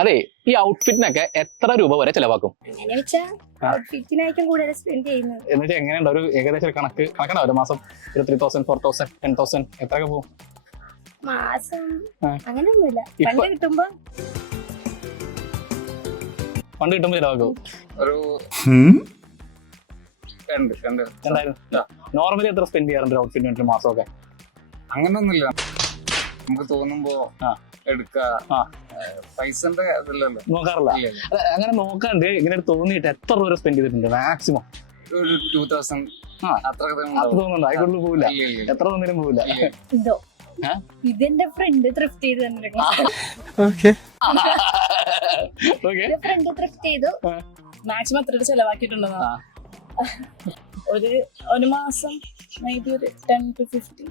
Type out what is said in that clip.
അതെ, ഈ ഔട്ട്ഫിറ്റിനൊക്കെ എത്ര രൂപ വരെ ചെലവാക്കും? എന്നുവെച്ചാൽ എങ്ങനെയുണ്ട് ഒരു ഏകദേശം കണക്കണോ? ഒരു മാസം 3,000, 4,000, 10,000 എത്രയൊക്കെ പോകും? മാസം അങ്ങനെയൊന്നുമില്ല. ഫണ്ട് കിട്ടുമ്പോ ചെലവാക്കും. ഒരു നോർമലി എത്ര സ്പെൻഡ് ചെയ്യാറുണ്ട് ഔട്ട്ഫിറ്റിന് വേണ്ടി മാസമൊക്കെ? അങ്ങനൊന്നുമില്ല, നമുക്ക് തോന്നുമ്പോ എടുക്ക. പൈസന്റെ ഇതില്ലല്ലോ, നോക്കാറില്ല. അങ്ങനെ നോക്കാണ്ട് ഇങ്ങനെ തോന്നിയിട്ട് എത്ര രൂപ സ്പെൻഡ് ചെയ്തിട്ടുണ്ട് മാക്സിമം? ഒരു 2,000 അത്ര തോന്നുന്നുണ്ട്. അതിനുള്ളിൽ പോവില്ല, എത്ര തോന്നിയാലും പോവില്ല. ഇതെന്റെ ഫ്രണ്ട് ത്രിഫ്റ്റ് ചെയ്ത് ചെയ്തു. മാക്സിമം എത്ര ചെലവാക്കിയിട്ടുണ്ടെന്നാ? ഒരു മാസം മേ ബി ഒരു 10 to 15.